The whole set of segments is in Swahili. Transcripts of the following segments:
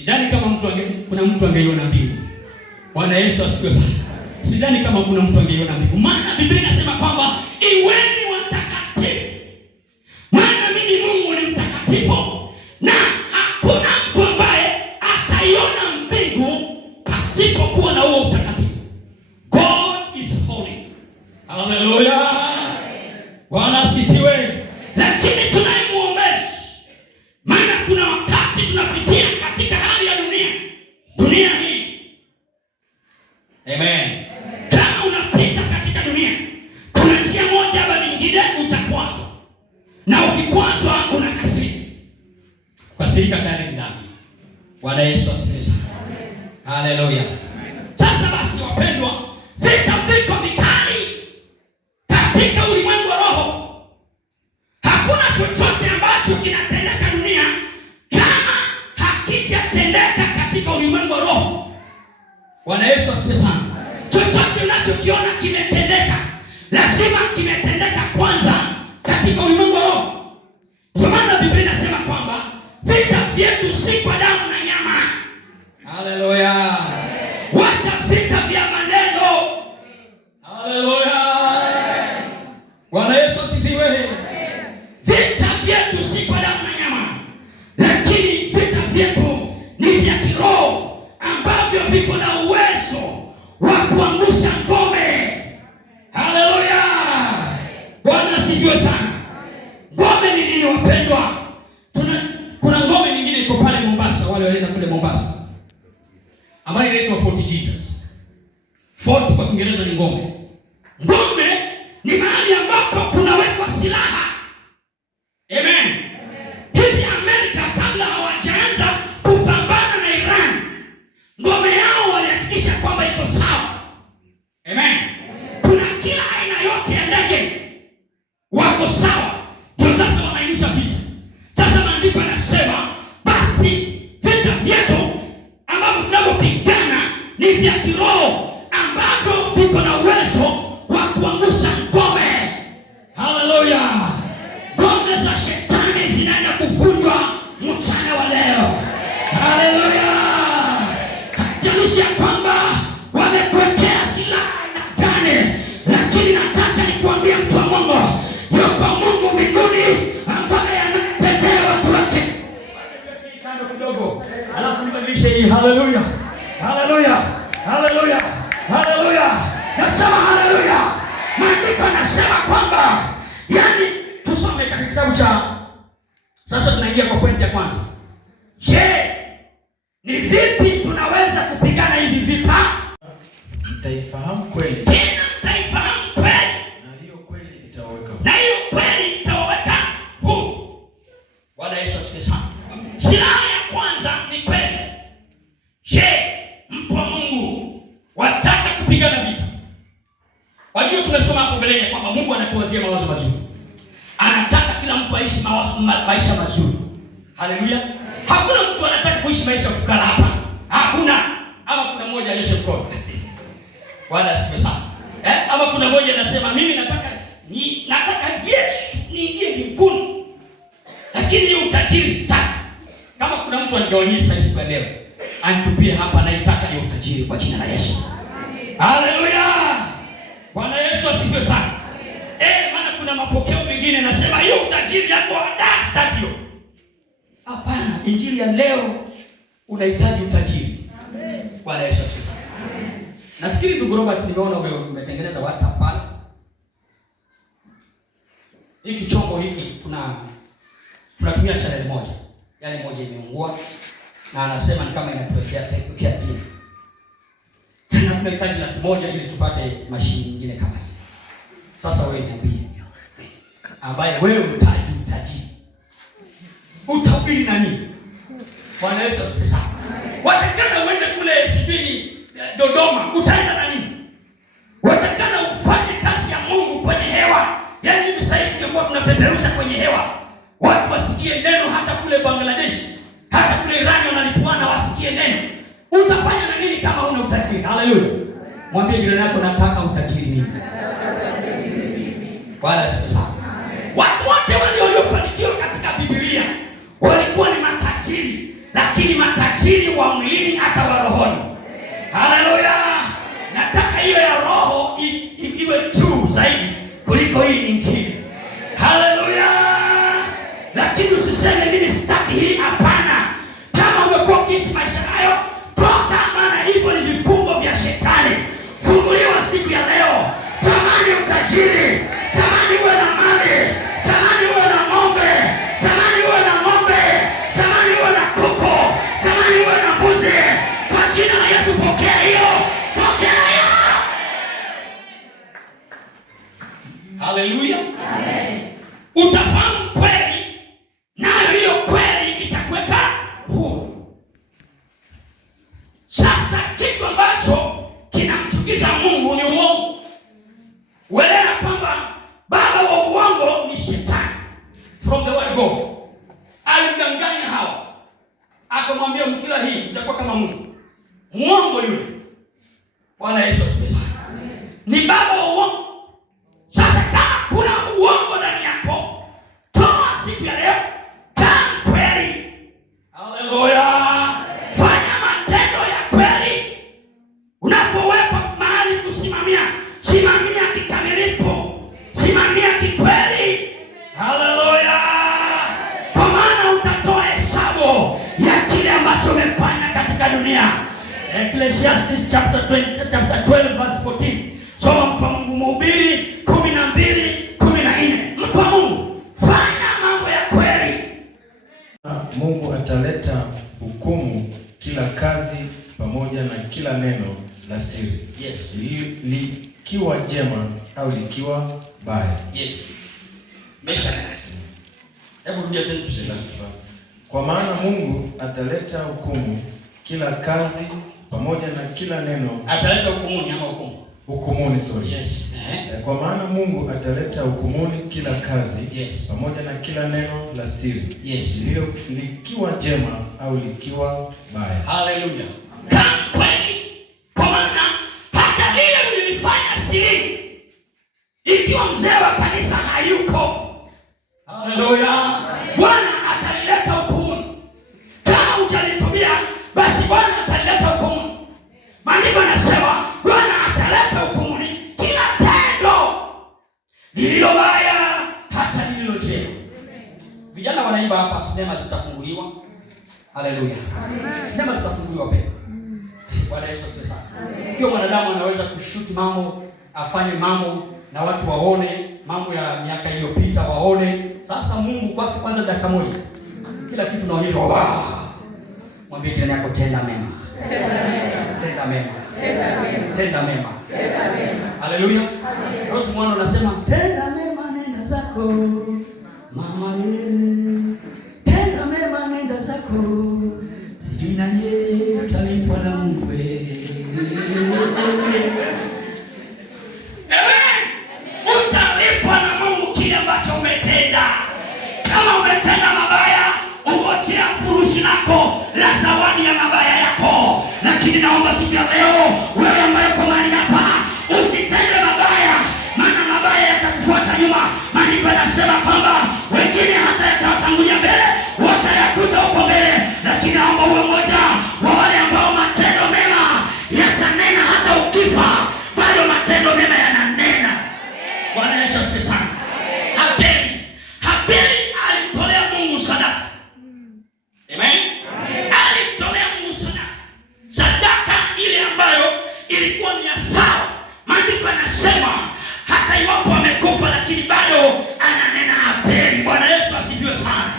Sidhani kama kuna mtu angeiona mbingu. Bwana Yesu asifiwe sana. Sidhani kama kuna mtu angeiona mbingu. Maana Biblia inasema kwamba iweni watakatifu. Maana mimi Mungu ni mtakatifu na hakuna mtu ambaye ataiona mbingu pasipokuwa na huo utakatifu. God is holy. Hallelujah. Bwana asifiwe. Lakini tunaye muombezi. Maana kuna wakati tunapitia katika hali ya dunia hii. Amen. Kama unapita katika dunia, kuna njia moja au nyingine utakwazwa. Na ukikwazwa unakasirika. Kasirika tayari ni dhambi. Bwana Yesu asifiwe sana. Haleluya. Sasa basi wapendwa, vita viko vikali katika ulimwengu wa roho. Hakuna chochote ambacho kinatendeka dunia kama hakijatendeka katika ulimwengu wa roho. Bwana Yesu asifiwe sana. Chochote unachokiona kimetendeka, lazima kimetendeka kwanza katika ulimwengu wa roho. Kwa maana Biblia inasema kwamba vita vyetu si kwa damu na nyama. Haleluya. Wacha vita vya maneno. Haleluya. Bwana Yesu asifiwe. Vita vyetu si kwa damu na nyama, lakini vita vyetu ni vya kiroho ambavyo viko na uwezo wa kuangusha ngome. Haleluya. Bwana asifiwe sana. Ngome ni nini wapendwa? Kuna ngome nyingine iko pale Mombasa, wale walienda kule Mombasa, ambayo inaitwa Fort Jesus. Fort kwa Kiingereza ni ngome. Ngome ni mahali ambapo kunawekwa silaha. Amen. Hivi Amerika kabla hawajaanza kupambana na Iran, ngome yao walihakikisha kwamba iko sawa. Amen. Kuna kila aina yote ya ndege wako sawa. Ndio sasa wanaendesha vita. Sasa maandiko yanasema basi vita vyetu ambavyo tunavyopigana ni vya kiroho ambavyo viko na uwezo wa kuangusha ngome. Haleluya. Ngome za shetani zinaenda kuvunjwa mchana wa leo. Haleluya. Hajalishi kwamba wamekuwekea silaha gani, lakini nataka nikuambie mtu wa Mungu, yuko Mungu mbinguni ambaye anatetea watu wake. Acha kando kidogo, alafu nibadilishe hii. Haleluya. Haleluya. Haleluya. Haleluya. Nasema haleluya. Maandiko yanasema kwamba tusome katika kitabu cha, sasa tunaingia kwa pointi ya kwanza. Je, ni vipi tunaweza kupigana hivi vita? Mtaifahamu kweli. Tena mtaifahamu kweli. Na hiyo kweli itawaweka. Na hiyo kweli itawaweka huru. Bwana Yesu asifiwe sana. Silaha ya kwanza ni kweli. Je, mtu wa Mungu wataka kupigana vita? Wajua tumesoma hapo mbele kwamba Mungu anatuwazia mawazo mazuri. Anataka kila mtu aishi maisha mazuri. Haleluya. Hakuna mtu anataka kuishi maisha ya fukara hapa. Hakuna. Ama kuna mmoja aliyesha mkono. Bwana asifiwe sana. Ama kuna mmoja anasema mimi nataka Yesu niingie mbinguni. Lakini hiyo utajiri sitaki. Kama kuna mtu angeonyesha siku ya leo, anitupie hapa na nitaka hiyo utajiri kwa jina la Yesu. Haleluya. Bwana Yesu asifiwe sana. Maana kuna mapokeo mengine nasema hiyo utajiri yako sitaki hiyo. Hapana, injili ya leo unahitaji utajiri. Amen. Bwana Yesu asifiwe sana. Amen. Nafikiri ndugu Robert nimeona umetengeneza WhatsApp pale. Hiki chombo hiki tunatumia channel moja. Yaani moja imeungua na anasema ni kama inatuwekea dini. Na tunahitaji 100,000 ili tupate mashine nyingine kama hii. Sasa wewe niambie, ambaye wewe utaji utahubiri na nini? Bwana Yesu asifiwe sana. Watakana uende kule sijui Dodoma, utaenda na nini? Watakana ufanye kazi ya Mungu kwenye hewa. Yaani hivi sasa hivi tungekuwa tunapeperusha kwenye hewa, watu wasikie neno, hata kule Bangladesh, hata kule Iran wanalipuana wasikie neno. Utafanya na nini kama una utajiri? Haleluya. Mwambie jirani yako nataka utajiri mimi. Bwana asifiwe sana. Watu wote waliofanikiwa katika Biblia walikuwa ni matajiri, lakini matajiri wa mwilini hata wa rohoni. Haleluya! Nataka hiyo ya roho iwe juu zaidi kuliko hii nyingine. Haleluya! Lakini usiseme mimi sitaki hii, hapana. Kama umekuwa ukiishi maisha hayo, toka, maana hivyo ni vifungo vya shetani. Funguliwa siku ya leo. Tamani utajiri, tamani uwe na mali, tamani uwe na ng'ombe, tamani uwe na ng'ombe, tamani uwe na kuku, tamani uwe na mbuzi. Kwa jina la Yesu pokea hiyo, pokea hiyo. Haleluya. Amen. Utafahamu kweli, nayo hiyo kweli itakuweka huru. Sasa kitu ambacho kinamchukiza Mungu ni uongo. Uelewa kwamba baba wa uongo ni shetani. From the word go. Alimdanganya Hawa. Akamwambia mkila hii mtakuwa kama Mungu. Muongo yule. Bwana Yesu asifiwe. Ni baba wa uongo. Sasa kama kuna uongo ndani yako, toa siku ya leo, kama kweli. Haleluya. Fanya matendo ya kweli. Unapowekwa mahali kusimamia, simamia kikamilifu, simamia kikweli. Haleluya. Kwa maana utatoa hesabu ya kile ambacho umefanya katika dunia. Ecclesiastes chapter 12 verse 14. Soma mtu wa Mungu, Mhubiri 12:14. Mtu wa Mungu, fanya mambo ya kweli. Mungu ataleta hukumu kila kazi pamoja na kila neno la siri. Yes. Likiwa jema au likiwa baya. Yes. Mesha. Hebu rudia tena tuseme last verse. Kwa maana Mungu ataleta hukumu kila kazi pamoja na kila neno. Ataleta hukumuni ama hukumu? Hukumuni, sorry. Yes. Kwa maana Mungu ataleta hukumuni kila kazi, yes, pamoja na kila neno la siri. Yes. Likiwa jema au likiwa baya. Haleluya. Kama kweli, kwa maana hata lile ulilifanya siri, ikiwa mzee wa kanisa hayuko, haleluya, Bwana ataleta hukumu. Kama hujalitumia, basi Bwana ataleta hukumu. Maandiko yanasema Bwana ataleta hukumu kila tendo lililo baya hata lililo jema. Vijana wanaimba hapa, sinema zitafunguliwa. Haleluya. Sinema zitafunguliwa pepo. Bwana Yesu asifiwe sana. Ikiwa mwanadamu anaweza kushoot mambo, afanye mambo na watu waone, mambo ya miaka iliyopita waone. Sasa Mungu kwake kwanza dakika moja, kila kitu naonyeshwa. Wow. Mwambie jirani yako, tenda mema. Tenda mema. Tenda mema. Haleluya. Roho mwana anasema tenda mema, nenda zako mama ye. Tenda mema, nenda zako. Sijui nani utalipwa na Mungu. Utalipwa na Mungu kile ambacho umetenda. Kama umetenda mabaya, ungojea furushi lako la zawadi ya mabaya yako. Lakini naomba siku ya leo, wewe ambaye kwa mahali hapa, usitende mabaya, maana mabaya yatakufuata nyuma. Maandiko yanasema kwamba wengine hata yatawatangulia mbele, watayakuta huko mbele. Lakini naomba uwe mmoja wa wale ambao matendo mema yatanena hata ukifa, bado matendo mema yananena. Bwana Yesu asifiwe sana. Habari alimtolea Mungu sadaka. Amen. Alimtolea Mungu sadaka. Sadaka ile ambayo ilikuwa ni sawa. Maandiko yanasema hata iwapo amekufa, lakini bado ananena Abeli. Bwana Yesu asifiwe sana.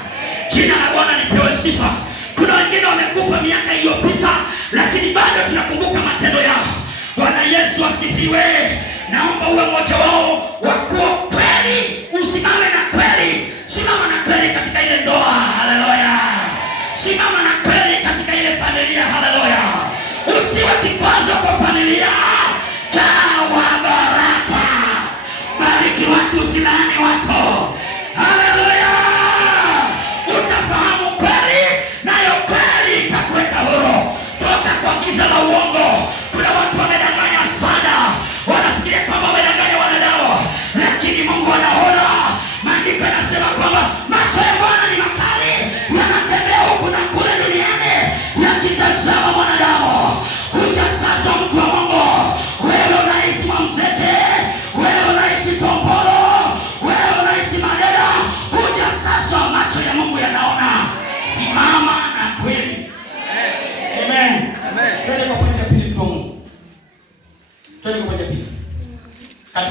Jina la Bwana lipewe sifa. Kuna wengine wamekufa miaka iliyopita, lakini bado tunakumbuka matendo yao. Bwana Yesu asifiwe. Naomba uwe mmoja wao wa kuwa kweli, usimame na kweli. Simama na kweli katika ile ndoa. Haleluya. Simama na kweli katika ile familia. Haleluya. Usiwe kikwazo kwa familia. Kawa baraka. Bariki watu, usilaani watu. Haleluya. Utafahamu kweli, nayo kweli itakuweka huru toka kwa giza la uongo. Kuna watu wamedanganya sana, wanafikiria kwamba wamedanganya wanadamu, lakini Mungu anaona. Maandiko yanasema kwamba macho ya Bwana ni makali, yanatembea huku na kule duniani yakitazama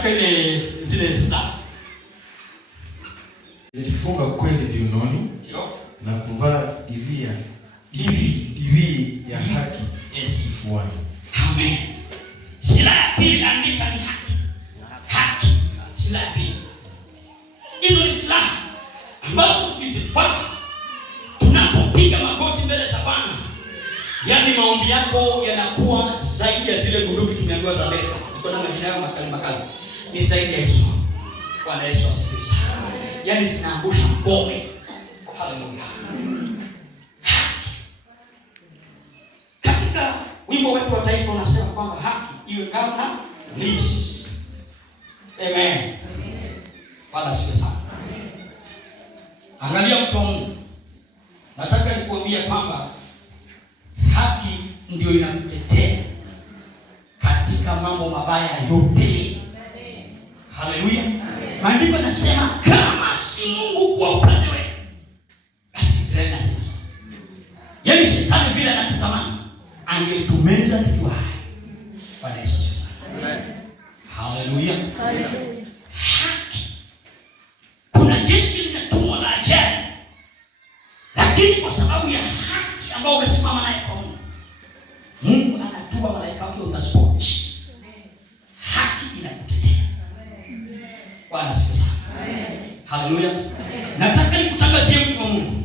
katika zile silaha. Nilifunga kweli viunoni na kuvaa divi ya haki kifuani. Amen. Silaha ya pili andika ni haki. Haki. Silaha ya pili. Hizo ni silaha ambazo tukizivaa tunapopiga magoti mbele za Bwana, yaani maombi yako yanakuwa zaidi ya zile bunduki tumeambiwa za Amerika. Ziko na majina yao makali. Ni zaidi ya hizo. Bwana Yesu asifiwe sana. Yaani zinaangusha ngome. Haleluya. Katika wimbo wetu wa taifa unasema kwamba haki iwe kama lishi. Amen. Bwana asifiwe sana. Angalia mtu wa Mungu. Nataka nikuambia kwamba haki ndio inakutetea katika mambo mabaya yote. Haleluya. Maandiko yanasema kama si Mungu kwa upande wetu, basi Israeli nasema sasa. Yaani shetani vile anatutamani angelitumeza tukiwa hai. Bwana Yesu asifiwe sana. Amen. Haleluya. Haleluya. Haki. Kuna jeshi linatumwa la ajabu. Lakini kwa sababu ya haki ambayo umesimama naye kwa Mungu, Mungu anatuma malaika wake on the spot. Haki inakutetea. Bwana asifiwe sana. Haleluya. Nataka nikutangazie mtu wa Mungu.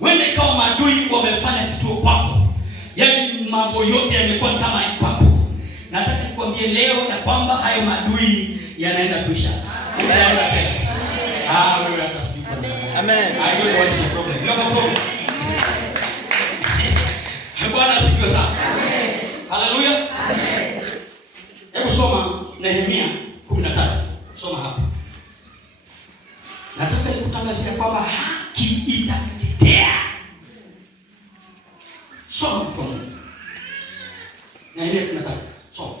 Wewe kama maadui wamefanya kituo kwako, yaani mambo yote yamekuwa kama kwako, nataka nikwambie leo ya kwamba hayo maadui yanaenda kuisha. Utaenda tena. Wewe utasijua. Amen. I don't want your problem. You have a problem. Bwana asifiwe sana. Amen. Haleluya. Amen. Hebu soma Nehemia 13. Soma hapa. Nataka nikutangazia kwamba haki itakutetea. Soma kwa Mungu. Nehemia 13. Soma.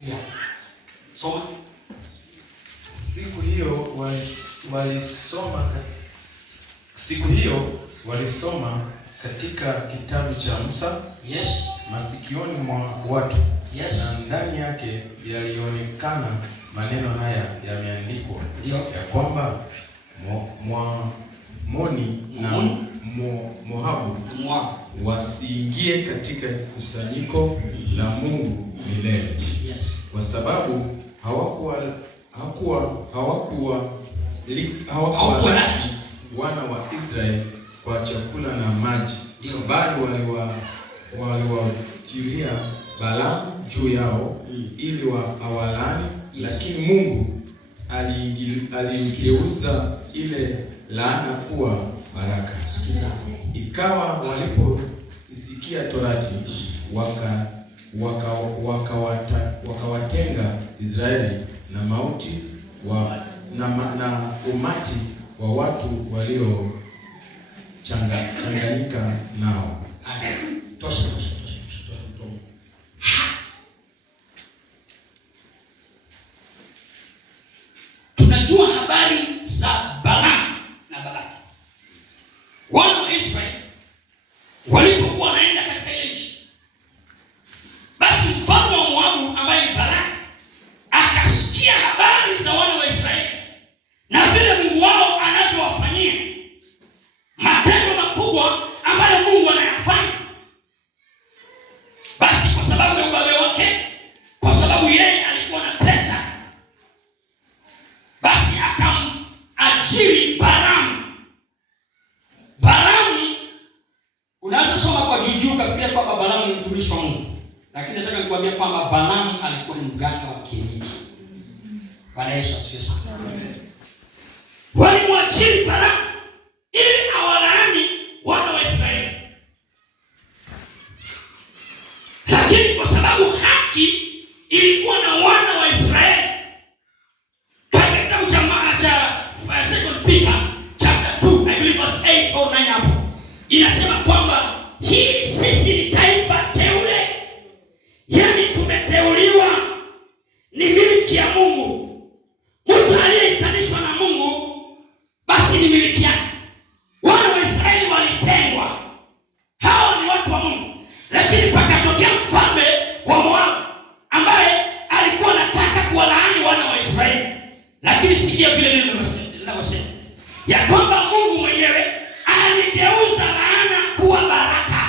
Yeah. Soma. Siku hiyo walisoma katika kitabu cha Musa. Yes. Masikioni mwa watu. Yes. Na ndani yake yalionekana maneno haya yameandikwa, ya kwamba Moni na Moabu wasiingie katika kusanyiko la Mungu milele. Yes. Kwa sababu hawakuwa wana wa Israeli kwa chakula na maji, bali waliwajiria Balaamu juu yao ili awalaani. Lakini Mungu aligeuza ile laana kuwa baraka. Sikiza. Ikawa walipoisikia Torati, wakawatenga Israeli na mauti na umati wa watu walio changanyika nao. Tosha. Tunajua habari za Balaamu na Balaki. Wana wa Israeli walipokuwa wanaenda katika ile nchi, basi mfalme wa Moabu ambaye ni Balaki akasikia habari za wana wa Israeli na vile Mungu wao anavyowafanyia, matendo makubwa ambayo Mungu anayafanya. Basi kwa sababu ya ubabe wake, kwa sababu yeye alikuwa na pesa, basi akamajiri Balaamu. Balaamu unaweza soma kwa juu ukafikiria kwamba Balaamu ni mtumishi wa Mungu, lakini nataka nikwambia kwamba Balaamu alikuwa ni mganga wa kienyeji. Bwana Yesu asifiwe sana. Walimwajiri Balaamu ili awalaani wana wa Israeli, lakini kwa sababu haki ilikuwa na wana wa Israeli, katika kitabu cha Second Peter chapter 2 I believe verse 8 or 9 hapo inasema kwamba hii sisi ni taifa teule, yaani tumeteuliwa, ni miliki ya Mungu. Mtu aliyeitanishwa na Mungu basi ni miliki yake. Wana wa Israeli walitengwa, hao ni watu wa Mungu, lakini ya kwamba Mungu mwenyewe aligeuza laana kuwa baraka.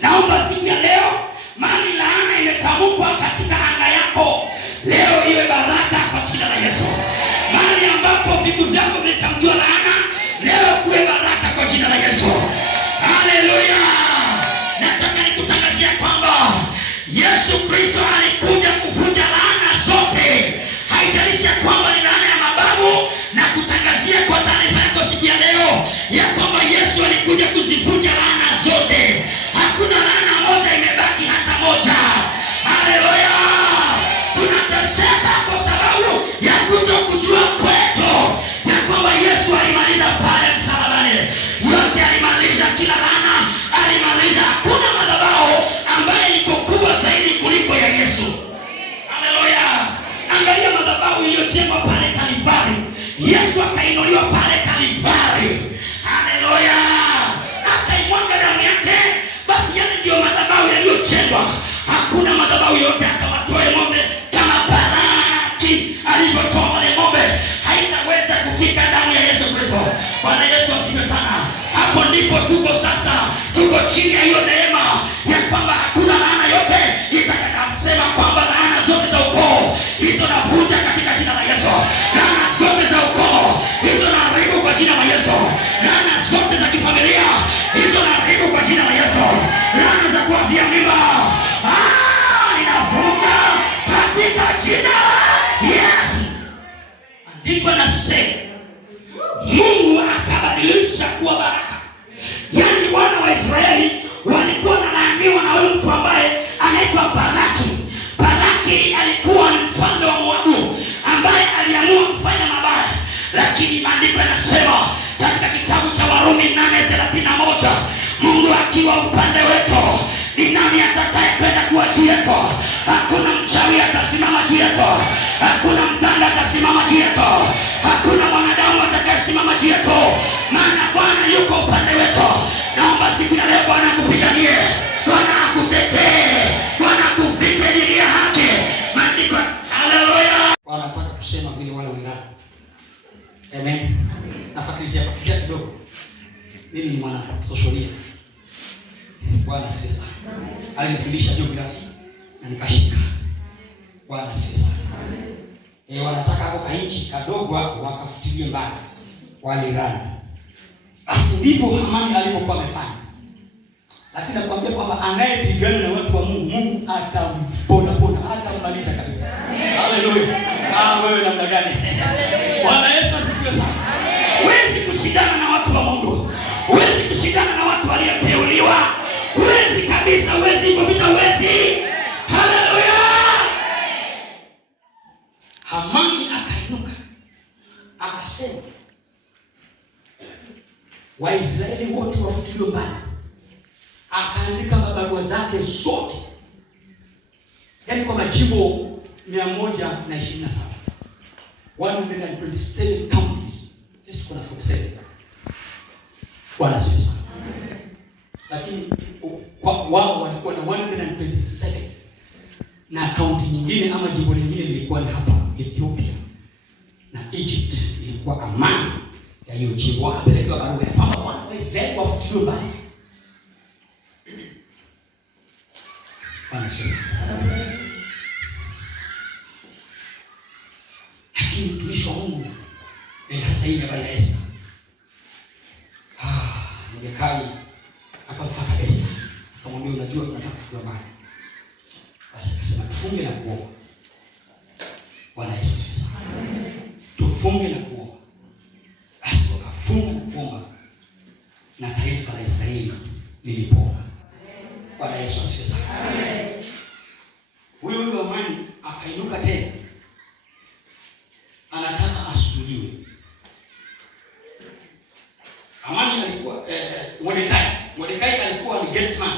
Naomba siku ya leo, mali laana imetamkwa katika anga yako, leo iwe baraka kwa jina la Yesu. Mali ambapo vitu vyako vitamjua laana, leo kuwe baraka kwa jina la Yesu. Haleluya! Nataka nikutangazia kwamba Yesu Kristo alikuja kuvunja laana zote. Haijalishi kwamba ni laana ya mababu, na kutangazia kwa taarifa yako siku ya leo ya kwamba Yesu alikuja kuzivunja laana zote. Hakuna laana moja imebaki hata moja. Haleluya! Tunateseka kwa sababu ya kutokujua kwetu ya kwamba Yesu alimaliza pale msalabani. Yote alimaliza, kila laana alimaliza. Hakuna madhabahu ambayo iko kubwa zaidi kuliko ya Yesu. Haleluya! Angalia madhabahu iliyojengwa pale Kalvari. Yesu akainuliwa pale Kalvari. Haleluya! Akaimwaga damu yake. Basi yale ndio madhabahu yaliyojengwa. Hakuna madhabahu yote akawatoe ng'ombe kama Balaki alivyotoa wale ng'ombe, haitaweza kufika damu ya Yesu Kristo. Bwana Yesu asifiwe sana. Hapo ndipo tuko sasa, tuko chini ya hiyo neema ya kwamba hakuna laana yote itakayosema kwamba laana zote za ukoo hizo navunja katika jina la Yesu. Laana zote za ukoo hizo naharibu kwa jina la Yesu. Laana zote za kifamilia hizo naharibu kwa jina la Yesu. Laana za kuavia mimba ninavunja katika jina la Yesu. Ndipo nasema Mungu akabadilisha kuwa baraka. Yaani wana wa Israeli walikuwa wanalaaniwa na huyu mtu ambaye anaitwa Balaki. Balaki alikuwa ni mfalme wa Moabu ambaye aliamua kufanya mabaya, lakini maandiko yanasema katika kitabu cha Warumi 8:31, Mungu akiwa upande wetu, ni nani atakaye kwenda kuwa juu yetu? Hakuna mchawi atasimama juu yetu, hakuna mganga atasimama juu yetu, hakuna mwanadamu atakayesimama juu yetu, maana Bwana yuko upande wetu. Naomba siku ya leo Bwana akupiganie, Bwana akutetee, Bwana akuvike dini ya haki. Maandiko, haleluya. Wanataka kusema vile wale wengine. Amen. Nafakiria kidogo. Mimi ni mwana socialia. Bwana asifiwe sana. Alinifundisha geography na nikashika. Bwana asifiwe sana. Wanataka hapo kainchi kadogo hapo wakafutilie mbali wale Iran. Basi ndivyo Hamani alivyokuwa amefanya. Lakini nakwambia kwamba anayepigana na watu wa Mungu, Mungu atampona, hatamaliza kabisa. Haleluya. Wewe namna gani? Bwana Yesu asifiwe sana. Huwezi kushindana na watu wa Mungu. Huwezi kushindana na watu walioteuliwa. Huwezi kabisa, huwezi hivyo vita, huwezi. Haleluya. Hamani akainuka akasema Waisraeli wote wafutiliwe mbali. Akaandika mabarua zake zote, yaani kwa majimbo 127, 127 counties. Sisi tuko na 47. Bwana asifiwe sana. Lakini wao walikuwa na 127 na kaunti nyingine ama jimbo lingine lilikuwa ni hapa Ethiopia na Egypt. Ilikuwa amani ya hiyo jimbo. Wakapelekewa barua ya kwamba wana wa Israeli wafutiliwe mbali. Bwana asifiwe sana. Lakini mtumishi wa Mungu hasa hii habari ya Esther. Mordekai akamfuata Esther. Akamwambia, unajua tunataka kufutiliwa mbali. Basi akasema tufunge na kuomba. Bwana Yesu asifiwe sana. Tufunge na kuomba. Basi wakafunga na kuomba na taifa la Israeli lilipona. Bwana Yesu asifiwe sana. Amen. Huyu Hamani akainuka tena, anataka asujudiwe. Hamani alikuwa Mordekai alikuwa ni gatesman,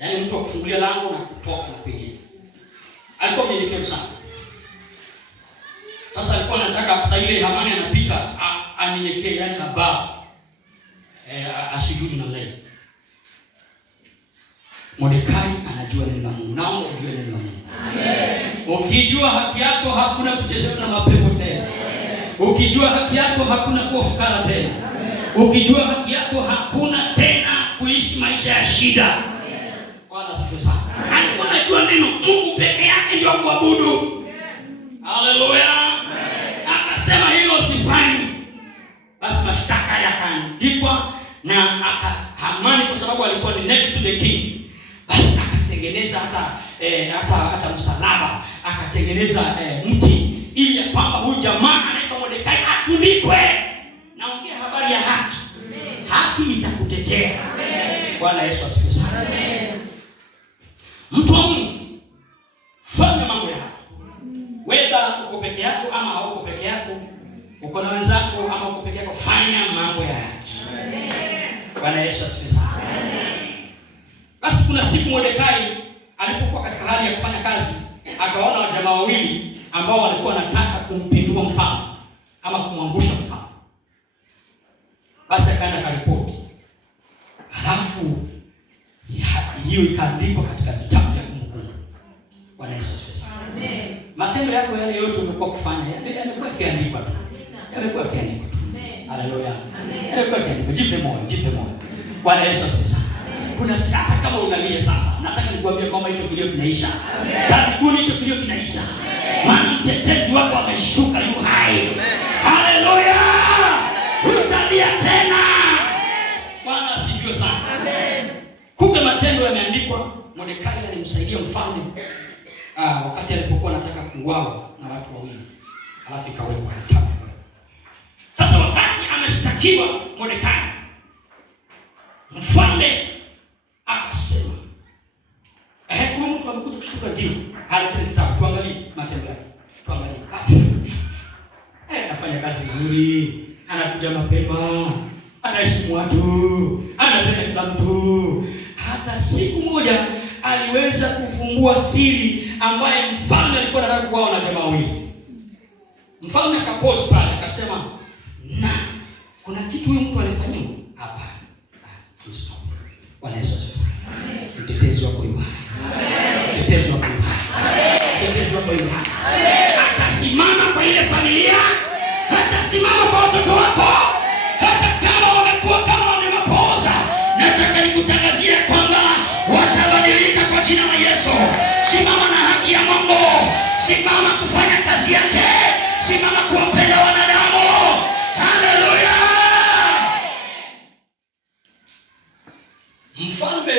yaani mtu wa kufungulia lango na kutoka na kuingia. Alikuwa mnyenyekevu sana. Sasa alikuwa anataka saa ile Hamani anapita anyenyekee, yaani abaa asujudu namna hiyo. Mordekai anajua neno la Mungu. Naomba ujue neno la Mungu. Amen. Ukijua haki yako hakuna kuchezea na mapepo tena. Ukijua haki yako hakuna kuwa fukara tena. Ukijua haki yako hakuna tena kuishi maisha ya shida. Bwana asifiwe sana. Alikuwa anajua neno Mungu peke yake ndio kuabudu. Haleluya. Akasema hilo sifanyi. Basi mashtaka yakaandikwa na Hamani, kwa sababu alikuwa ni next to the king. Basi akatengeneza hata msalaba, akatengeneza mti ili ya kwamba huyu jamaa anaitwa Mordekai atundikwe. Naongea habari ya haki. Amen. Haki itakutetea. Amen. Bwana Yesu asifiwe sana. Amen. Mtu wa Mungu, fanya mambo ya haki. Whether uko peke yako ama hauko peke yako, uko na wenzako ama uko peke yako, fanya mambo ya haki. Amen. Bwana Yesu asifiwe sana. Amen. Basi kuna siku Mordekai alipokuwa katika hali ya kufanya kazi, akaona wajamaa wawili ambao walikuwa wanataka kumpindua mfalme ama kumwangusha mfalme. Basi akaenda karipoti. Halafu hiyo ikaandikwa katika vitabu vya Kumbukumbu. Bwana Yesu asifiwe sana. Amen. Matendo yako yale yote umekuwa kufanya, yamekuwa yakiandikwa tu. Yamekuwa yakiandikwa tu. Haleluya. Yamekuwa yakiandikwa. Jipe moyo, jipe moyo. Bwana Yesu asifiwe sana. Kuna hata kama unalia sasa, nataka nikuambie kwamba hicho kilio kinaisha. Karibuni hicho kilio kinaisha. Maana mtetezi wako ameshuka, yu hai. Haleluya. Utalia tena. Bwana asifiwe sana. Amen. Kumbe matendo yameandikwa. Mordekai alimsaidia mfalme wakati alipokuwa anataka kuuawa na watu wawili. Alafu ikawekwa kitabu. Sasa wakati ameshtakiwa Mordekai, mfalme akasema, huyu mtu amekuja kushtuka ndio. Haliteni kitabu, tuangalie matendo yake. Tuangalie. Anafanya kazi nzuri, anakuja mapema, anaheshimu watu, anapenda kila mtu. Hata siku moja aliweza kufumbua siri ambaye mfalme alikuwa anataka kuoa na jamaa wawili. Mfalme akapost pale akasema, na kuna kitu huyu mtu alifanya hapa. Stop. Bwana Yesu asifiwe. Amen. Mtetezi wako yu hai. Mtetezi wako yu hai. Mtetezi wako yu hai. Atasimama kwa ile familia, atasimama kwa watoto wako, hata kama wamekuwa kama wamemapoza. Nataka nikutangazia kwamba watabadilika kwa jina la Yesu. Simama na haki ya Mungu. Simama kufanya kazi yake. Simama kuwapenda wanadamu. Haleluya. Mfalme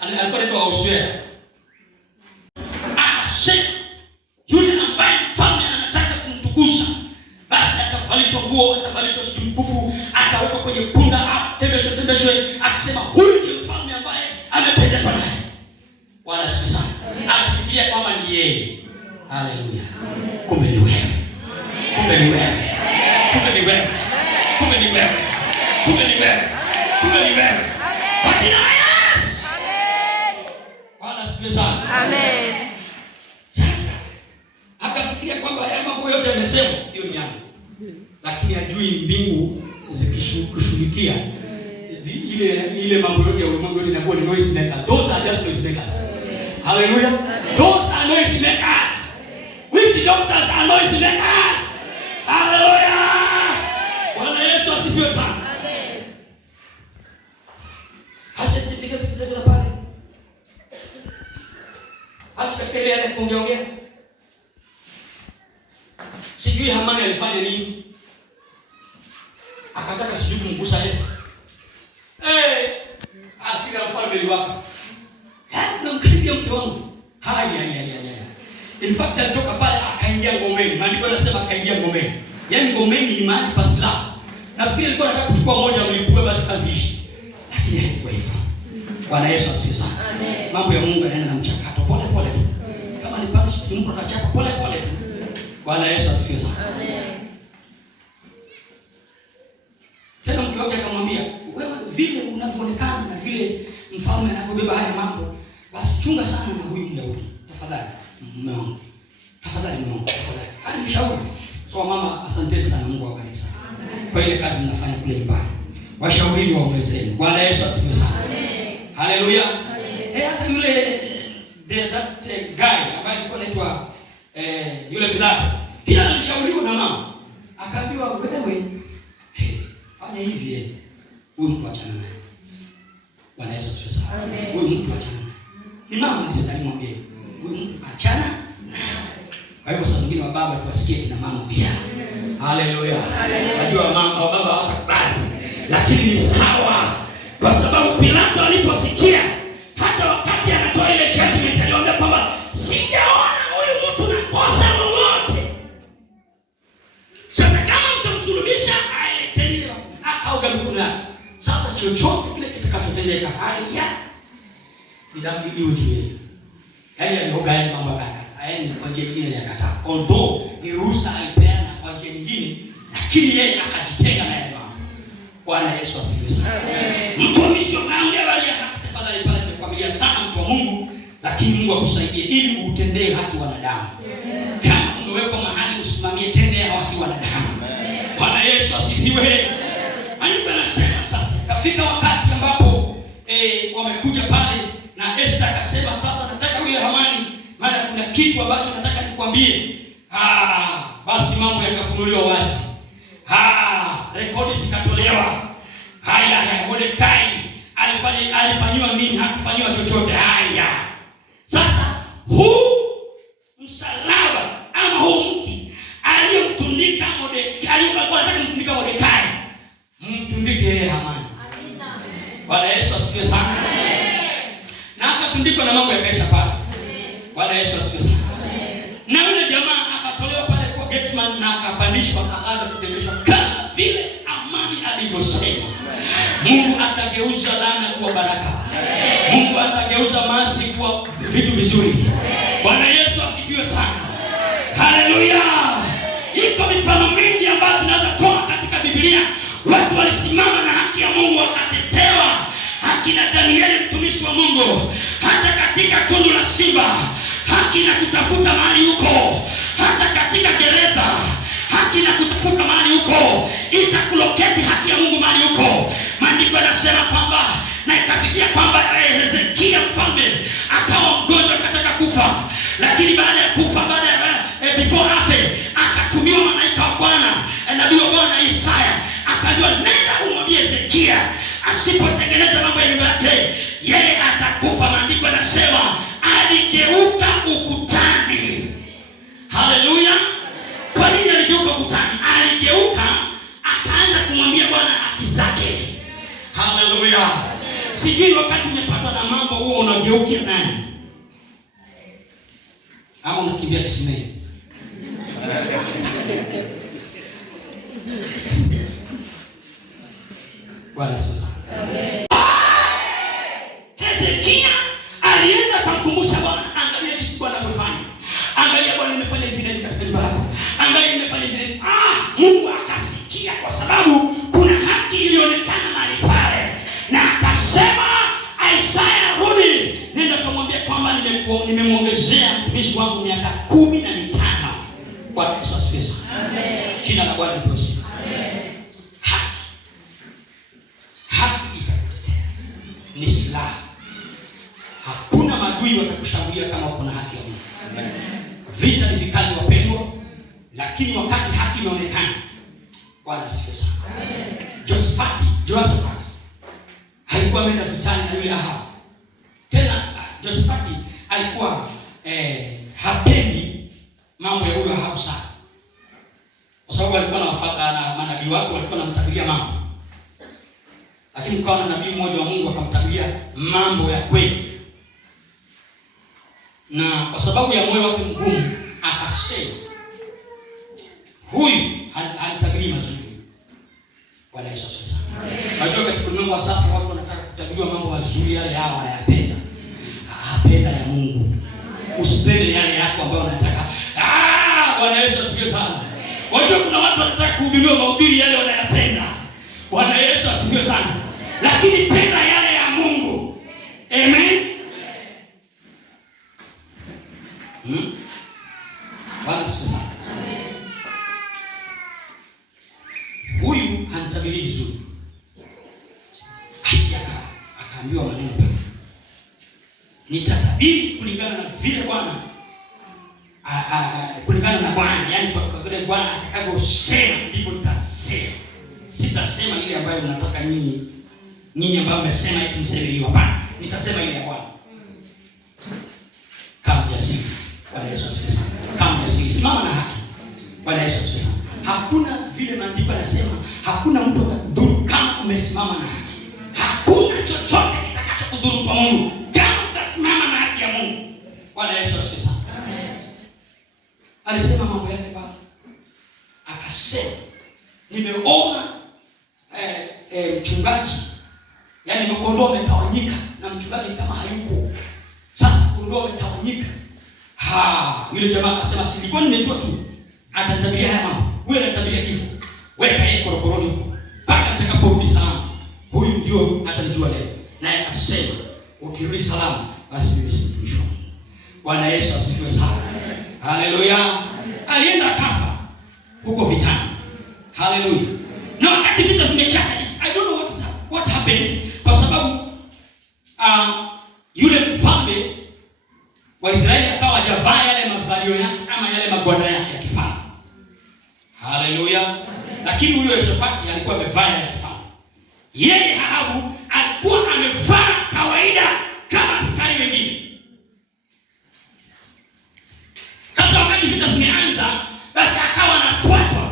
alikuwa anaitwa Hosea. Akasema yule ambaye mfalme anataka kumtukuza, basi atavalishwa nguo, atavalishwa suti mkufu, atawekwa kwenye punda, tembeshwe, akisema huyu ndiye mfalme ambaye amependezwa naye. Bwana asifiwe sana. Akifikiria kwamba ni yeye. Haleluya. Kumbe ni wewe. Kumbe ni wewe. Kumbe ni wewe. Kumbe ni wewe. Kumbe ni wewe. Kumbe ni wewe. Kwa jina la Yesu. Amen. Bwana asifiwe sana. Amen. Sasa akafikiria kwamba haya mambo yote yamesemwa, hiyo ni yangu. Lakini hajui mbingu zikishughulikia ile mambo yote ya ulimwengu yote inakuwa ni noise maker. Those are just noise makers. Hallelujah. Those are noise makers. Which doctors are noise makers? Hallelujah. Bwana Yesu asifiwe sana. Amen. Hasa tukitegeza pale. Hasa katika ile kuongea. Sijui Hamani alifanya nini. Akataka sijui kumgusa Yesu. Asira mfalme aliwaka. Namkaribia mke wangu. Haya. In fact alitoka pale akaingia ngomeni. Maandiko yanasema akaingia ngomeni. Yaani ngomeni ni mahali pa silaha. Nafikiri alikuwa anataka kuchukua moja mlipue basi kaziishi. Lakini haikuwa hivyo. Bwana Yesu asifiwe sana. Amen. Mambo ya Mungu yanaenda na mchakato pole tu. Kama ni pasi mtu atachapa pole tu. Bwana Yesu asifiwe sana. Amen. Tena mke wake akamwambia, wewe vile unavyoonekana na vile mfalme anavyobeba haya mambo, basi chunga sana na huyu Daudi. Tafadhali mume wangu. Tafadhali. Alimshauri. So mama, asanteni sana, Mungu awabariki sana. Kwa ile kazi mnafanya kule nyumbani. Washauri waongezeni. Bwana Yesu asifiwe sana. Amen. Haleluya. Hata yule that guy ambaye alikuwa anaitwa yule Pilato pia alishauriwa na mama. Akaambiwa wewe, fanya hivi, huyu mtu achana naye. Bwana Yesu asifiwe sana. Huyu mtu achana naye. Ni mama nisimwambie, huyu mtu achana naye. Kwa hivyo saa zingine wa baba tuwasikie kina mama pia. Haleluya. Najua mama wa baba hawatakubali, lakini ni sawa, kwa sababu Pilato aliposikia, hata wakati anatoa ile judgment aliomba kwamba sijaona huyu mtu na kosa lolote. Sasa kama mtamsulubisha, aleteni ile akauga mikono yake. Sasa chochote kile kitakachotendeka, haya ni damu iwe juu yenu. Yaani alioga yale mambo akakata. Yaani kwa njia nyingine yakakataa. Although ni ruhusa alipeana kwa njia nyingine, lakini yeye akajitenga na yale mambo. Bwana Yesu asifiwe sana. Mtu wa mission wangu habari ya haki, tafadhali pale nimekwambia sana mtu wa Mungu, lakini Mungu akusaidie ili utendee haki wanadamu. Kama umewekwa mahali usimamie, tendea haki wanadamu. Bwana Yesu asifiwe. Andiko linasema sasa kafika wakati ambapo wamekuja pale na Esther akasema sasa nataka huyu Hamani, maana kuna kitu ambacho nataka nikwambie. Basi mambo yakafunuliwa wazi. Rekodi zikatolewa. Haya, Mordekai alifanywa nini? Hakufanywa chochote. Haya. Sasa huu msalaba ama huu mti aliyomtundika Mordekai, alikuwa anataka kumtundika Mordekai, mtundike yeye Hamani. Amina. Bwana Yesu asifiwe sana. Na akatundikwa na mambo yakaisha pale. Bwana Yesu asifiwe sana. Na yule jamaa akatolewa pale kwa Gethsemane na akapandishwa, akaanza kutembeshwa kama vile Amani alivyosema. Mungu atageuza laana kuwa baraka. Mungu atageuza maasi kuwa vitu vizuri. Bwana Yesu asifiwe sana. Haleluya. Iko mifano mingi ambayo tunaweza toa katika Biblia. Watu walisimama na haki ya Mungu wakatetewa. Akina Danieli mtumishi wa Mungu, hata katika tundu la simba haki na kutafuta mahali huko, hata katika gereza haki na kutafuta mahali huko, itakuloketi haki ya Mungu mahali huko. Maandiko yanasema kwamba na ikafikia kwamba Hezekia mfalme akawa mgonjwa akataka kufa, lakini baada ya kufa, before afe, akatumiwa malaika wa Bwana, nabii wa Bwana Isaya, akajua nenda umwambie Hezekia asipotengeneza mambo ya nyumba yake yeye atakufa. Maandiko yanasema aligeuka ukutani. Haleluya. Kwa nini aligeuka ukutani? Aligeuka akaanza kumwambia Bwana haki zake. Haleluya. Sijui wakati umepatwa na mambo huo unageukia nani? Ama unakimbia kisimeni? Bwana sasa. Amen. Hezekia alienda kumkumbusha Bwana, angalia jinsi Bwana amefanya. Angalia Bwana nimefanya hivi na hivi katika nyumba yako. Angalia nimefanya hivi. Mungu akasikia kwa sababu kuna haki ilionekana mahali pale. Na akasema Isaya, rudi, nenda kumwambia kwamba nimemwongezea mtumishi wangu miaka 15. Bwana Yesu asifiwe. Amen. Jina la Bwana lipewe sifa. Amen. Haki itakutetea. Ni silaha. Hakuna maadui watakushambulia kama uko na haki ya Mungu. Amen. Vita ni vikali wapendwa, lakini wakati haki inaonekana, Bwana asifiwe sana. Amen. Josephat alikuwa ameenda vitani na yule Ahabu. Tena Josephat alikuwa hapendi mambo ya huyo Ahabu sana, kwa sababu alikuwa na manabii wake walikuwa wanamtabiria mambo. Lakini kwa na nabii mmoja wa Mungu akamtabiria mambo ya kweli. Na kwa sababu ya moyo wake mgumu akasema, huyu hanitabiri mazuri. Bwana Yesu asifiwe. Unajua katika ulimwengu wa sasa watu wanataka kutabiriwa mambo mazuri, yale yao wanayapenda. Apenda ya Mungu. Usipende yale yako ambayo unataka. Bwana Yesu asifiwe sana. Unajua kuna watu wanataka kuhubiriwa mahubiri yale wanayapenda. Bwana Yesu asifiwe sana. Lakini penda yale ya Mungu. Amen. Bwana asifiwe sana. Huyu hanitabiri vizuri. Basi akaambiwa maneno pale. Nitatabiri kulingana na vile Bwana kulingana na Bwana, yani kwa vile vile Bwana atakavyosema ndivyo nitasema. Sitasema ile ambayo mnataka nyinyi ambao mmesema eti mseme hiyo. Hapana, nitasema ile ya Bwana. Kama jasiri. Bwana Yesu asifiwe sana. Kama jasiri, simama na haki. Bwana Yesu asifiwe sana. Hakuna vile maandiko yanasema, hakuna mtu atakudhuru kama umesimama na haki. Hakuna chochote kitakachokudhuru kwa Mungu kama utasimama na haki ya Mungu. Bwana Yesu asifiwe sana. Amen. Alisema mambo yake Baba. Akasema, nimeona mchungaji, yaani kondoo wametawanyika na mchungaji kama hayuko. Sasa kondoo wametawanyika. Yule jamaa akasema, silikuwa nimejua tu atatabiria haya mambo. Huyu anatabiria kifo. Weka yeye korokoroni huko mpaka nitakaporudi salama. Huyu ndio atanijua leo. Naye akasema, ukirudi salama basi mimi si mtumishi wa Mungu. Bwana Yesu asifiwe sana. Haleluya. Alienda kafa huko vitani. Haleluya. Na wakati vita vimechacha, I don't know what happened, kwa sababu yule mfalme wa Israeli akawa hajavaa yale mavalio yake ama yale magwanda yake ya kifalme. Haleluya. Lakini huyo Yehoshafati alikuwa amevaa yale ya kifalme. Yeye Ahabu alikuwa amevaa kawaida kama askari wengine. Sasa wakati vita vimeanza, basi akawa anafuatwa.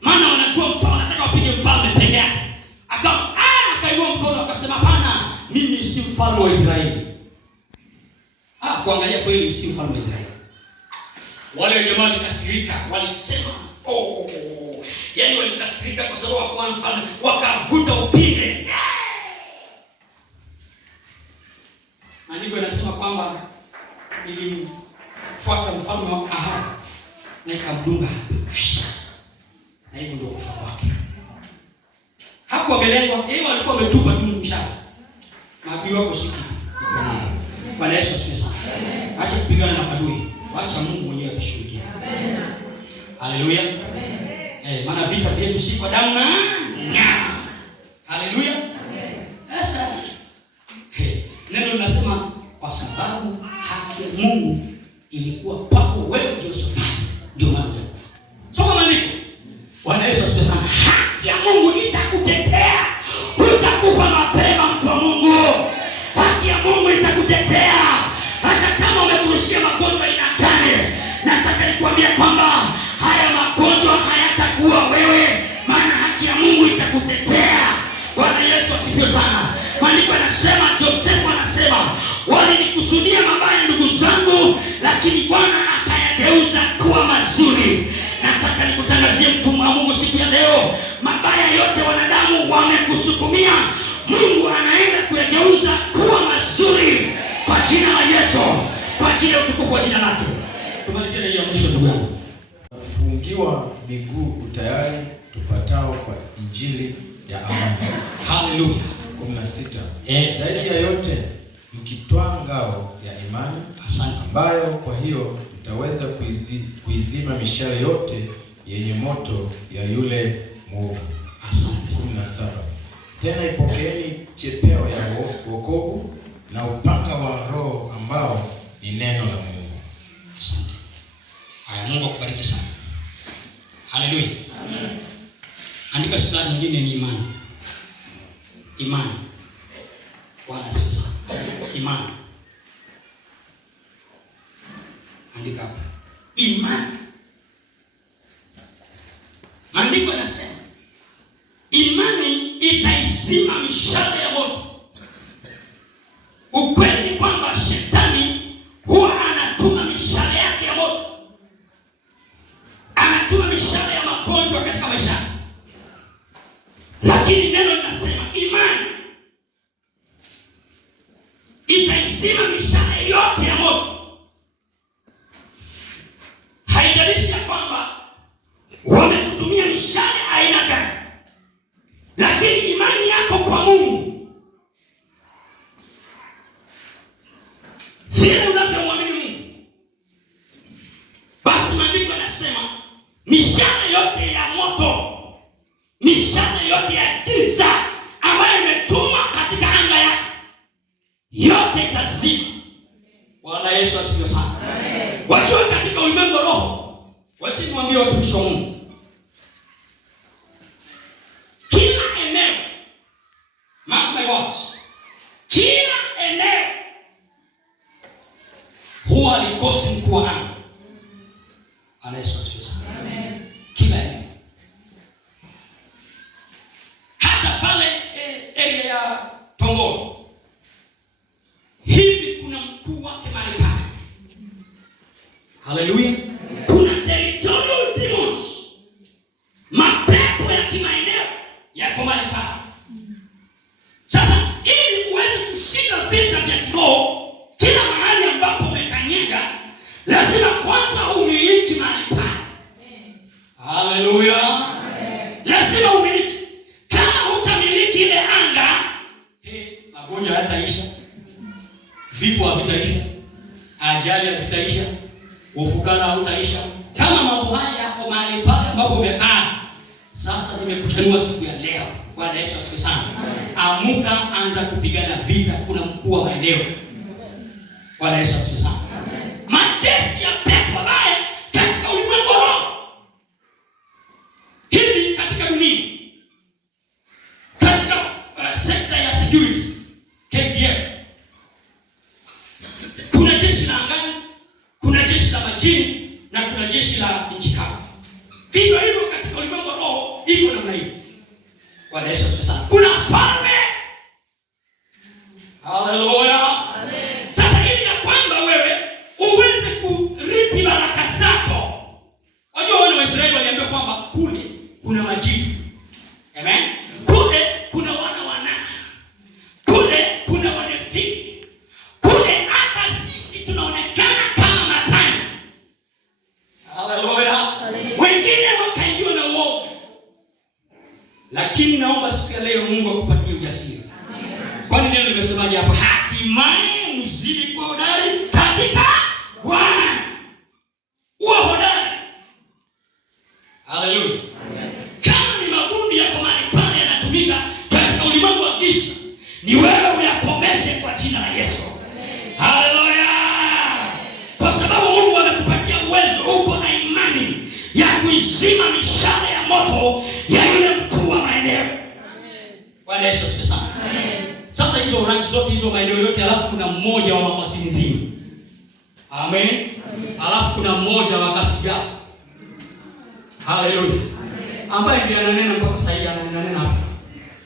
Maana wanajua mfalme anataka wapige mfalme peke yake. Akainua mkono akasema, hapana, mimi si mfalme wa Israeli. Kuangalia kweli si mfalme wa Israeli. Wale jamaa walikasirika, walisema, yaani walikasirika kwa sababu hakuwa mfalme, wakavuta upinde. Maandiko yanasema kwamba ilimfuata mfalme wa Ahabu na ikamdunga. Na hivyo ndio kufa kwake. Hapo amelengwa, yeye walikuwa wametupa tu mshale. Maadui wako si kitu. Bwana Yesu asifiwe sana. Acha kupigana na adui. Acha Mungu mwenyewe atashughulikia. Amen. Haleluya. Amen. Maana vita vyetu si kwa damu na nyama. Haleluya. Amen. Sasa neno linasema kwa sababu haki ya Mungu ilikuwa kwako wewe Yehoshafati, ndio maana utakufa. Soma maandiko. Bwana Yesu asifiwe sana. Haki ya Mungu itakutetea. Utakufa mapema, mtu wa Mungu. Haki ya Mungu itakutetea. Hata kama umekurushia magonjwa aina gani, nataka nikwambia kwamba haya magonjwa hayatakuwa wewe, maana haki ya Mungu itakutetea. Bwana Yesu asifiwe sana. Maandiko yanasema, Josefu anasema, walinikusudia mabaya ndugu zangu, lakini Bwana akayageuza kuwa mazuri. Nataka nikutangazie mtu wa Mungu siku ya leo, mabaya yote wanadamu wamekusukumia, Mungu anaenda kuyageuza kuwa mazuri kwa jina la Yesu, kwa ajili ya utukufu wa jina lake. Tumalizie na hiyo mwisho ndugu yangu. Fungiwa miguu utayari tupatao kwa injili ya amani. Haleluya. 16. Zaidi ya yote mkitwaa ngao ya imani, ambayo kwa hiyo mtaweza kuizima mishale yote yenye moto ya yule mwovu. Asante. 17. Tena ipokeeni chepeo ya wokovu na upanga wa Roho ambao ni neno la Mungu. Asante. Haya, Mungu akubariki sana. Haleluya. Amen. Andika sura nyingine ni imani. Imani. Bwana asifiwe sana. Imani. Andika hapo. Imani. Maandiko yanasema imani itaizima mishale ya moto. Ukweli ni kwamba shetani huwa anatuma mishale yake ya moto. Anatuma mishale ya magonjwa katika maisha. Lakini neno linasema imani itaizima mishale yote ya moto. Haijalishi ya kwamba wamekutumia mishale aina gani, lakini imani yako kwa Mungu, vile unavyomwamini Mungu, basi maandiko yanasema mishale yote ya moto, mishale yote ya giza ambayo imetumwa katika anga yako, yote itazima. Bwana Yesu asifiwe sana. Wajua katika ulimwengu roho Wacha niwaambie watumishi wa Mungu. Kila eneo, mark my words, kila eneo huwa alikosi mkuu wa anga. Yesu asifiwe. Amen. Kila eneo. Hata pale area ya Tongoro. Hivi kuna mkuu wake mahali pale. Haleluya. Kuna territorial demons. Mapepo ya kimaeneo yako mahali pale. Sasa ili uweze kushinda vita vya kiroho kila mahali ambapo umekanyaga, lazima kwanza umiliki mahali pale. Haleluya. Lazima umiliki. Kama hutamiliki ile anga, magonjwa hayataisha, vifo havitaisha, ajali hazitaisha, ufukara hautaisha. Kama mambo haya yako mahali pale ambapo umekaa, sasa nimekuchanua siku ya leo. Bwana Yesu asifiwe sana. Amuka, anza kupigana vita. Kuna mkuu wa maeneo. Bwana Yesu asifiwe sana. Majeshi ya pepo mabaya katika ulimwengu huu. Hivi katika dunia, katika sekta ya security, KDF, kuna jeshi la angani, kuna jeshi la majini na kuna jeshi la nchi kavu. Vivyo hivyo katika ulimwengu wa roho iko namna hiyo. Bwana Yesu asifiwe sana. Kuna falme. Haleluya. Amen. Sasa ili ya kwamba wewe uweze kurithi baraka zako. Wajua wana wa Israeli waliambiwa kwamba kule kuna majitu. Amen. Kule kuna wana wanaki. Kule kuna wanefiki. Kule hata sisi tunaonekana kama mapanzi. Haleluya. Wengine wakaingiwa na uoga. Lakini naomba siku ya leo Mungu akupatie ujasiri. Kwani neno limesemaje hapo? Hatimaye mzidi kwa hodari katika Bwana. Uwe hodari. Haleluya. Kama ni mabundi yako mahali pale yanatumika katika ulimwengu wa giza, ni wewe uyakomeshe kwa jina la Yesu. Haleluya. Kwa sababu Mungu amekupatia uwezo, uko na imani ya kuizima mishale ya moto ya yule mkuu wa maeneo. Bwana Yesu asifiwe sana. Sasa hizo rangi zote, hizo maeneo yote, alafu kuna mmoja wa Masinzini. Amen. Alafu kuna mmoja wa Kasiga. Haleluya. Ambaye ndiye ananena mpaka sasa hivi, ananena hapa.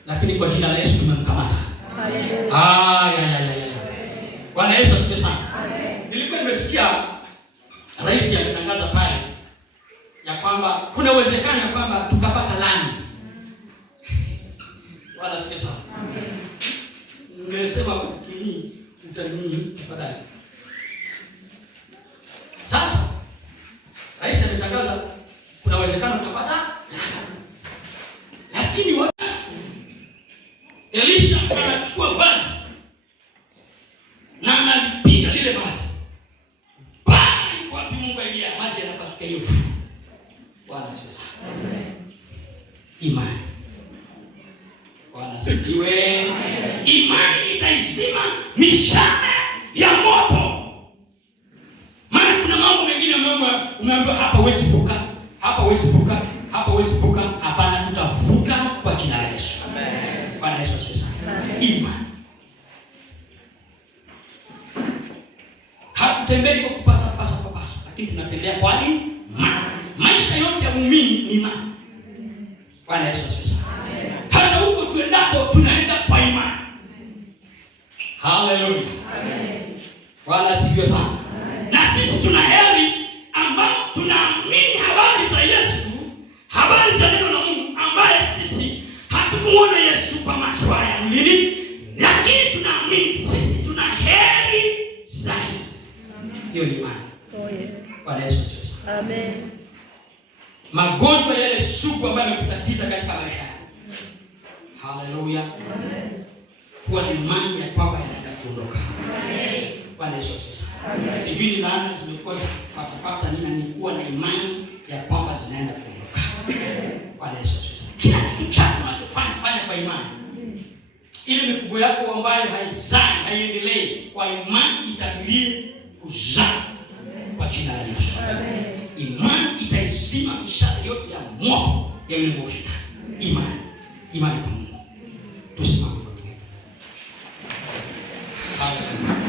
Lakini kwa jina la Yesu tumemkamata. Haleluya. Bwana Yesu asifiwe sana. Nilikuwa nimesikia rais akitangaza pale ya kwamba kuna uwezekano ya kwamba tukapata lani. Bwana asifiwe sana. Nimesema kini utanini tafadhali. Sasa rais ametangaza kuna uwezekano tutapata lani. Lakini Elisha anachukua vazi na analipiga lile vazi. Bali kwa Mungu Elia maji yanapasuka hiyo. Bwana asifiwe sana. Imani. Bwana asifiwe. Imani itaizima mishale ya moto. Maana kuna mambo mengine umeambiwa hapa huwezi vuka, hapa huwezi vuka, hapa huwezi vuka. Hapana, tutavuka kwa jina la Yesu. Amen. Bwana Yesu asifiwe sana. Imani. Hatutembei kwa kupasa, lakini tunatembea kwa imani. Maisha yote ya muumini ni imani. Bwana Yesu asifiwe sana. Hata huko tuendako tunaenda kwa imani. Haleluya. Bwana asifiwe sana. Na sisi tuna heri ambao tunaamini habari za Yesu, habari za neno la Mungu, ambaye sisi hatukumuona Yesu kwa macho ya mwili, lakini tunaamini sisi tuna heri zaidi. Hiyo ni imani. Bwana Yesu asifiwe sana. Amen. Magonjwa yale sugu ambayo yamekutatiza katika maisha yako. Haleluya. Amen. Kuwa na imani ya kwamba yanaenda kuondoka. Amen. Bwana Yesu asifiwe sana. Sijui ni laana zimekuwa zikifuata nini, ni kuwa na imani ya kwamba zinaenda kuondoka. Amen. Bwana Yesu asifiwe sana. Kila kitu chako unachofanya fanya kwa imani. Ili mifugo yako ambayo haizai, haiendelee, kwa imani itabirie kuzaa. kwa jina la Yesu. Imani itaizima mishale yote ya moto ya yule mwovu shetani. Imani kwa Mungu. Tusimame kwa Mungu. Haleluya.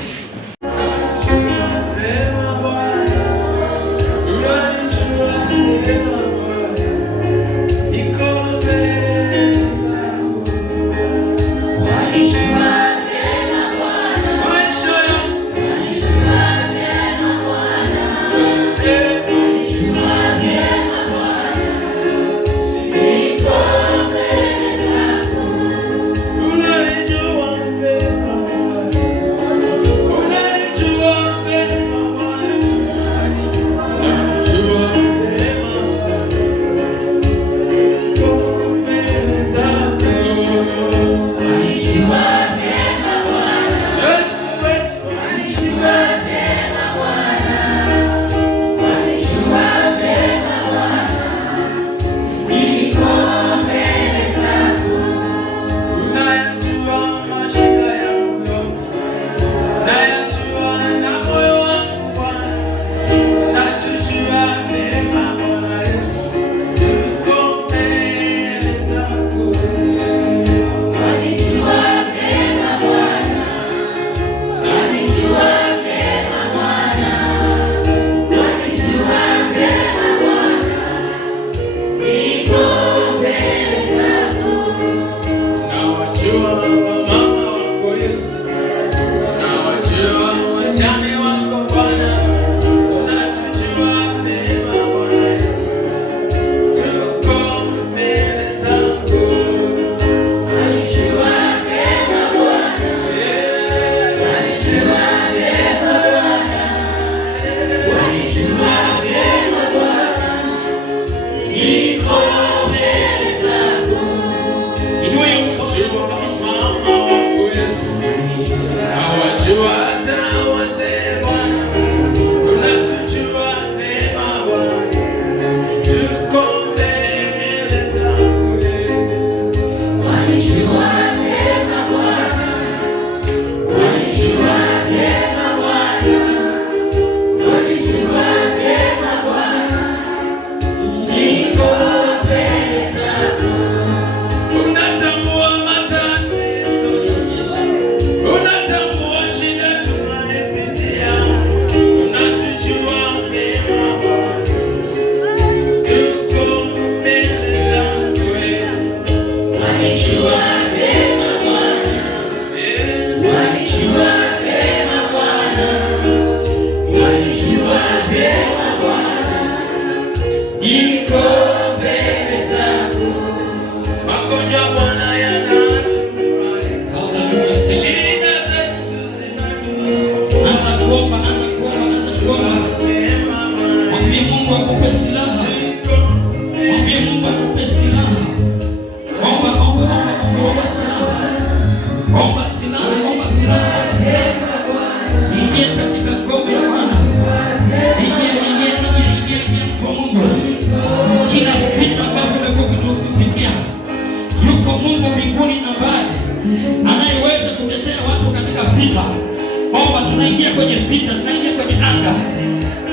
Tunaingia kwenye vita, tunaingia kwenye anga.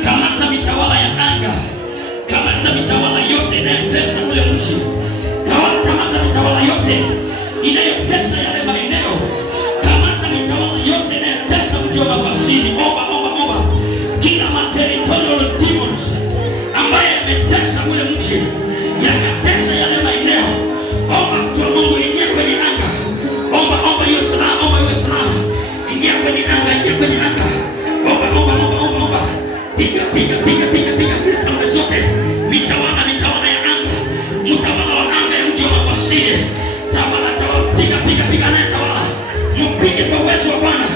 Kamata mitawala ya anga, kamata mitawala yote inayotesa ule mji, kamata mitawala yote inayotesa yale maeneo, kamata mitawala yote inayotesa mji wa mabasini. Omba kila territorial demons ambaye yametesa ule mji, yakatesa yale maeneo. Omba mtu wa Mungu, ingia kwenye anga. Omba hiyo silaha, ingia kwenye anga, ingia kwenye anga. Omba. Piga kila sauti zote. Mitawala ya anga. Mtawala wa anga ya mji wa mabasini. Tawala, piga naye tawala. Mpige kwa uwezo wa Bwana.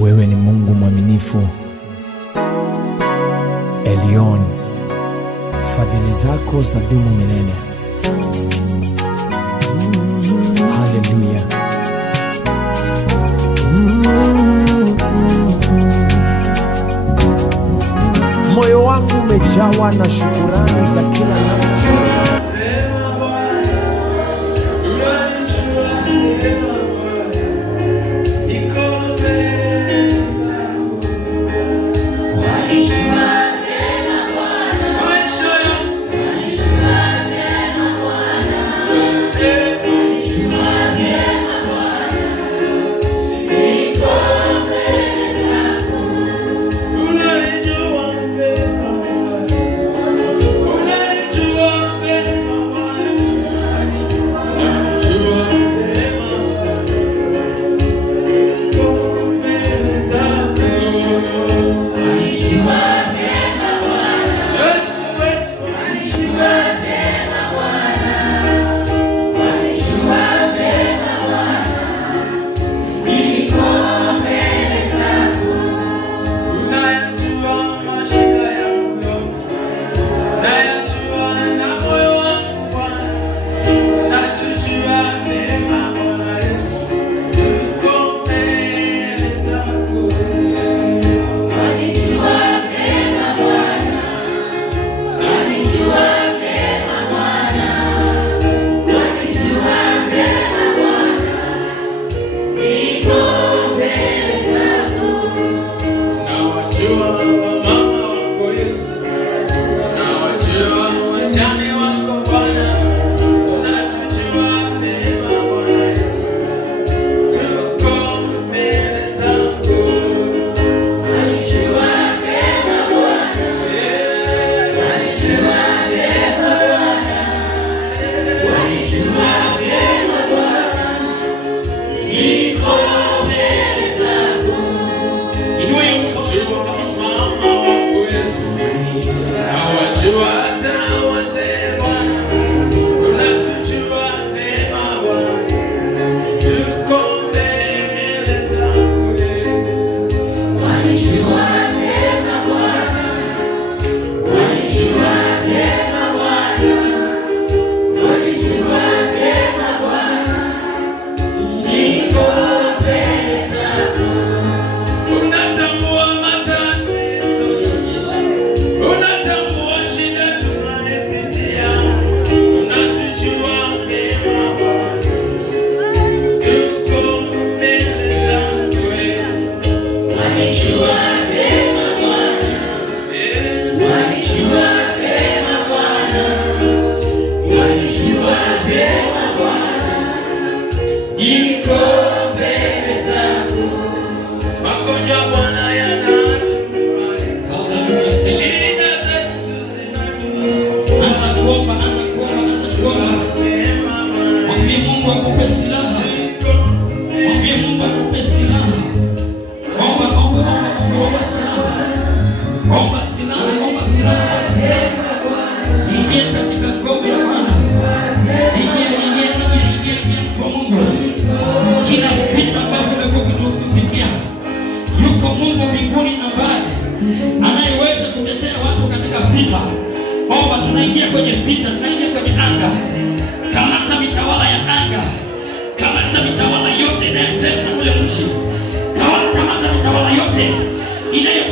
Wewe ni Mungu mwaminifu. Elion, fadhili zako za dumu milele. Haleluya. Moyo wangu umejawa na shukrani za kila namna. Tunaingia kwenye vita, tunaingia kwenye anga. Kamata mitawala ya anga, kamata mitawala yote inayotesa ule mji, kamata mitawala yote inayo